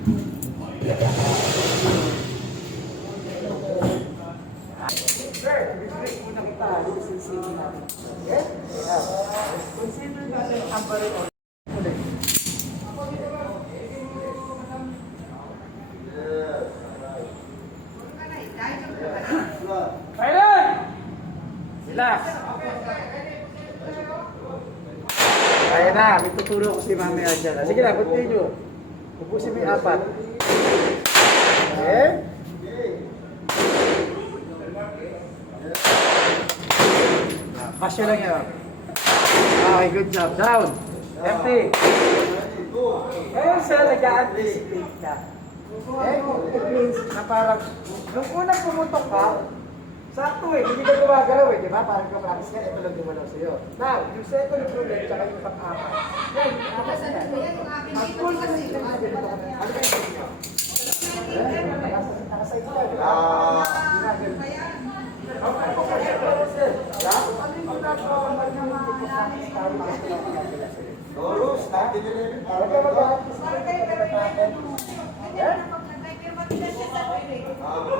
Sir, i-break muna kita. Consider natin. Okay? Consider natin ang baril ulit. Silent! Relax. Kaya na, may tuturo ko si Mami Arjana. Sige na, continue. Ubusin mo yung apat. Okay? Kasya lang yun. Okay, good job. Down. Empty. Ngayon sir, nag-a-anticipate ka. Eh, it means na parang, nung unang pumutok ka, sakto eh, hindi ka gumagalaw eh, di ba? Parang ka-practice ka, ito lang gumalaw sa'yo. Now, yung second bullet, tsaka yung pang-apat. Yan, yung apat na yan. Mag-full kasi yung mga ganito ka na. Ano kayo sa inyo? Nakaside ka, di ba? Okay, sir. Ano yung ginagawa ko ba yung pag-practice tayo mga ginagawa sa'yo? Doros, natin yun eh. Parang ka mag-practice tayo mga ginagawa.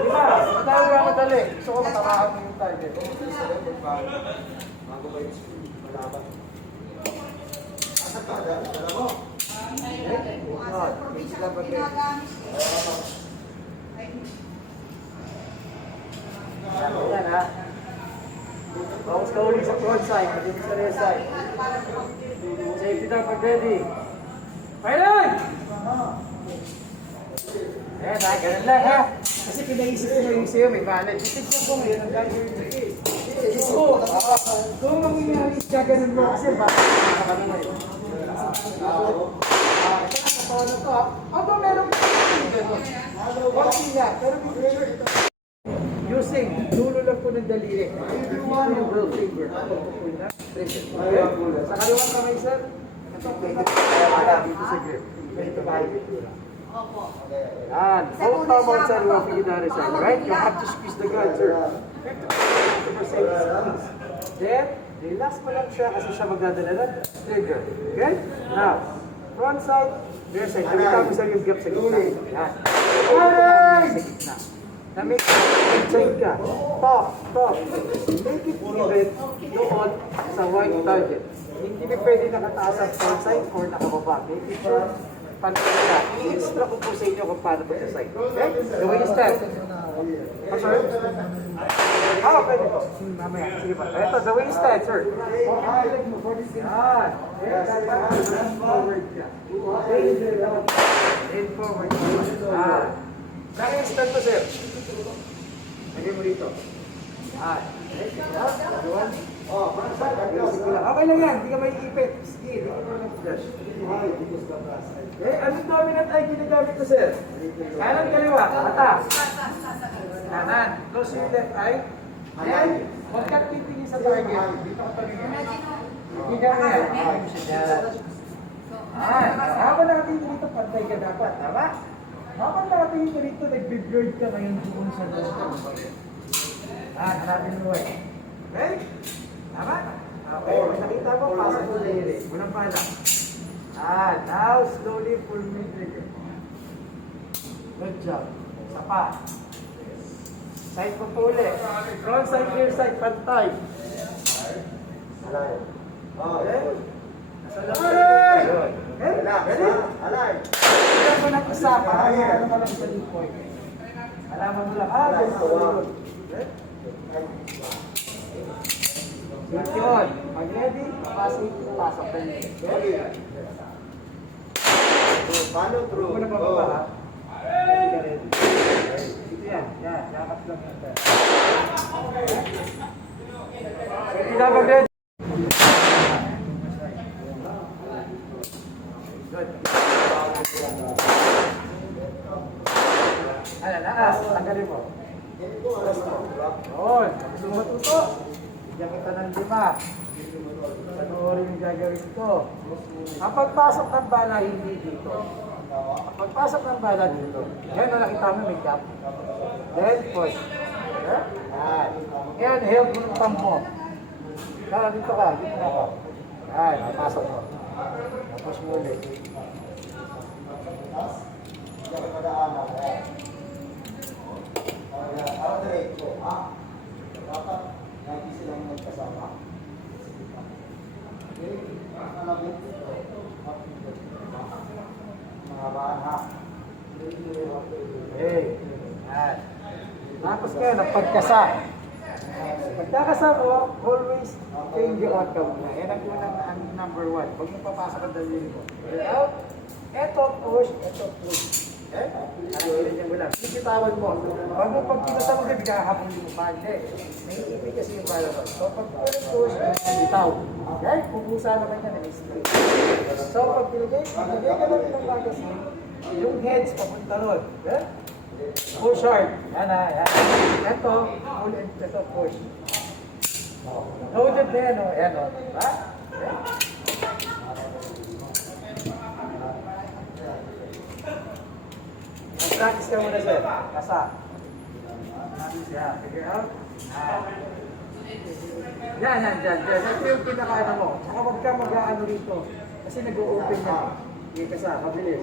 Diba? Madali lang madali. Gusto ko matamaan mo yung target. Bago ba yung screen? Malaban. Asan ka? Dala mo? Yan ha. Bawas ka ulit sa front side. Dito sa rear side. Safety down pag ready. Pilot! Ayan ha, ganun lang ha. Kasi pinaisip ko na yung sa'yo, may valid. Titignan ko ngayon ang gagawin ko eh. Kung mangyayari siya, ganun mo kasi bakit nakakano na yun. Ito na sa na to ha. Although meron ko ganun. Konti niya, pero hindi sure ito. Using, dulo lang po ng daliri. Yung roll finger. Sa kaliwang kamay sir, ito, pwede dito sa grip. Pwede ba Opo. and both palm outside walking in the other side, right? You have to squeeze the gun, sir. 50% squeeze. Then, relax mo lang siya kasi siya magdadala ng trigger. Okay? Now, front side, rear side. Nakita mo sa yung gap sa gitna. Yan. Sa gitna. Na make side ka. Top, top. Make it even doon sa white target. Hindi na pwede nakataas ang front side or nakababa. Make it sure panagkita. I-instruct ko po sa inyo kung paano po sa side. Okay? The way you stand. I'm sorry? Pwede po. Mamaya. Sige pa. Ito, the way you stand, sir. Yan. Forward ka. In forward. Saan yung stand to, sir? Lagay mo dito. Okay lang yan. Hindi ka may ipit. Sige, hindi ka lang flash. Anong dominant eye ginagamit ko, sir? Kanan, kaliwa, mata. Kanan. Close yung left eye. Then, huwag ka titingin sa target. Dito ka tumingin. Tingnan mo yan. Habang nakatingin dito, pantay ka dapat. Tama? Habang nakatingin ka dito, nag-blurred ka ngayon doon sa loob. Hanapin mo eh. Okay? Tama? Okay. Pag nakita mo, pasok mo na yun. Walang pala. Now slowly pull me trigger. Good job. Isa pa. Side po po ulit. Front side, rear side, pantay. Alay. Okay? Nasa labas. Good. Okay? Ready? Alay. Kaya mo ng isa para ano mo lang sa lipoy. Alaman mo lang. Good. Okay? Yun. Pag ready, pasok na yun. Okay? Paano through? Wala pa ba ha? Ready ka ready. Ito yan. Yan. Yakap lang yan. Ready na pag ready. Good. Ano na? Tanggalin mo. Yun. Gusto mo matuto? Bigyan kita ng 5. Panoorin yung gagawin ko. Ang pagpasok ng bala hindi dito. Ang pagpasok ng bala dito. Yan na nakita mo may gap. Then push. Okay? Yan, help mo ng thumb mo. Kaya dito ka, dito na ka. Yan, napasok mo. Tapos mo ulit. Hindi ako madaanan. Ako diretso, ha? Dapat, hindi silang magkasama. Okay? Alam mo, mahabaan ha. Okay. Yan. Tapos kayo, napagkasa. Pagkakasa mo, always change your outcome na. Yan ang unang ang number one. Huwag mo papasok ang daliri mo. Out. Eto push, eto push. Okay? Nakikita niyo mo lang. Pikitawan mo. Pag mo pag pinasa mo, hindi kakahapon mo pa. Hindi. May ibig kasi yung para mo. So pag push, bitaw. Okay? Pupusa naman yan. So pag pinagay ka natin ng magazine, yung heads papunta ron. Okay? Push hard. Yan na, yan. Ito, pull and ito, push. Loaded na yan, o. Yan, o. Diba? Okay? Practice ka muna, sir. Kasa. Yeah, figure out. Yan. Ito yung pinaka-ano mo. Tsaka huwag ka mag-ano rito. Kasi nag-o-open na. Hindi kasa, mabilis.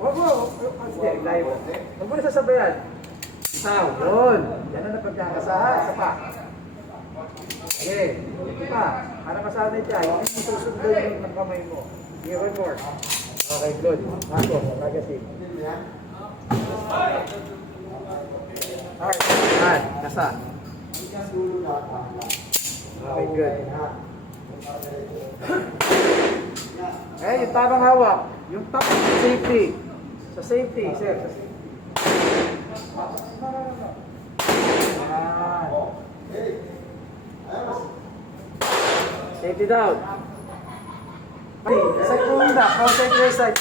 Huwag mo. Sige, live. Huwag mo na sasabayan. Isaw. Yun. Yan na napagkakasahan. Isa pa. Okay. Ito pa. Para masanay siya. Yung susundan ng kamay mo. Okay, one more. Okay, good. Ako, magazine. Alright, yan. Kasa. Okay, good. Eh, yung tamang hawak. Yung top safety. Sa safety, sir. Sa safety. Safety down. Side mo muna. Outside your side.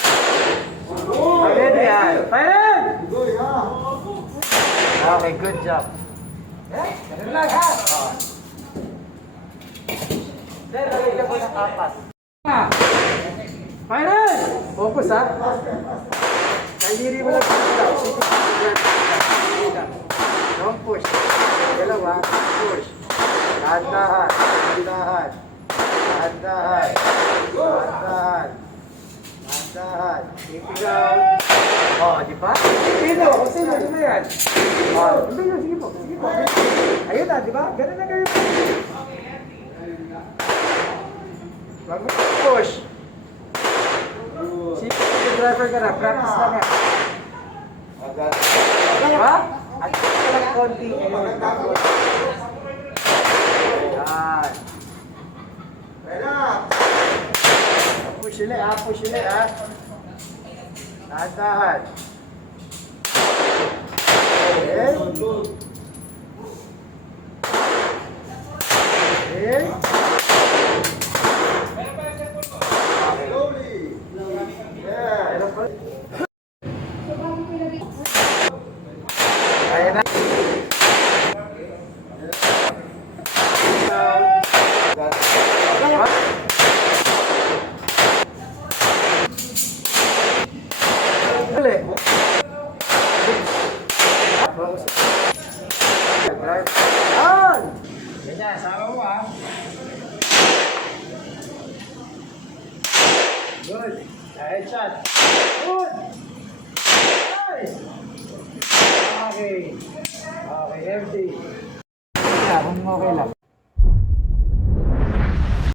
Ready, yan. Fire! Okay, good job. Ganun lang, ha? Then, lagyan ko ng kapas. Fire! Focus, ha? Kaliri mo lang sa don't push. Dalawa, push. Dahan-dahan. Dahan-dahan. Dahan-dahan. Dahan-dahan. Dahan-dahan. Itigaw. Oh, di ba? Sino? Sino na yan? Oh, sige po. Sige po. Ayun na, di ba? Ganun na kayo. Wag mo push. Sige, driver ka na. Practice lang yan. Di ba? At ito lang konti. Yan. Push ulit, ha? Push ulit, ha? Dahan-dahan. Okay. Okay. Ayan na. Ulit. On! Ganyan, sama mo, ha? Good. Headshot. Good. Nice. Okay. Okay, empty. Yeah, kung okay lang.